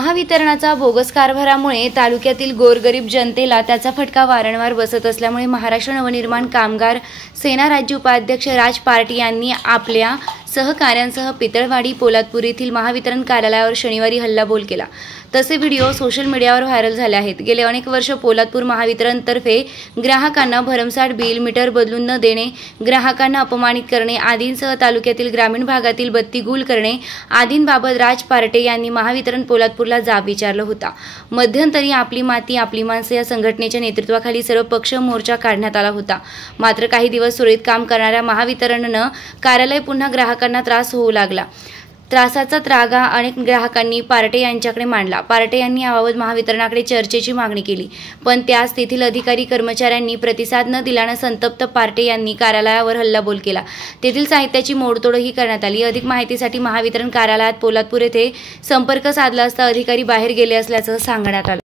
महावितरणाचा bogus कारभारामुळे तालुक्यातील गोरगरीब जनतेला त्याचा फटका वारंवार बसत असल्यामुळे महाराष्ट्र नवनिर्माण कामगार सेना राज्य उपाध्यक्ष राज पार्टी यांनी आपल्या सहकाऱ्यांसह पितळवाडी पोलादपूर येथील महावितरण कार्यालयावर शनिवारी हल्लाबोल केला। तसे व्हिडिओ सोशल मीडियावर व्हायरल झाले आहेत। गेले अनेक वर्ष पोलादपूर महावितरणतर्फे ग्राहकांना भरमसाठ बिल, मीटर बदलून न देणे, ग्राहकांना अपमानित करणे आदींसह तालुक्यातील ग्रामीण भागातील बत्ती गुल करणे आदींबाबत राज पार्टे यांनी महावितरण पोलादपूरला जाब विचारला होता। मध्यंतरी आपली माती आपली माणसे या संघटनेच्या नेतृत्वाखाली सर्व पक्ष मोर्चा काढण्यात आला होता। मात्र काही दिवस सुरळीत काम करणाऱ्या महावितरणनं कार्यालय पुन्हा ग्राहकांना त्रास होऊ लागला। त्रासाचा त्रागा अनेक ग्राहकांनी पार्टे यांच्याकडे मांडला। पार्टे यांनी याबाबत महावितरणाकडे चर्चेची मागणी केली, पण त्यास तेथील अधिकारी कर्मचाऱ्यांनी प्रतिसाद न दिल्याने संतप्त पार्टे यांनी कार्यालयावर हल्लाबोल केला। तेथील साहित्याची मोडतोडही करण्यात आली। अधिक माहितीसाठी महावितरण कार्यालयात पोलादपूर येथे संपर्क साधला असता अधिकारी बाहेर गेले असल्याचं सांगण्यात आलं।